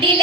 Dile.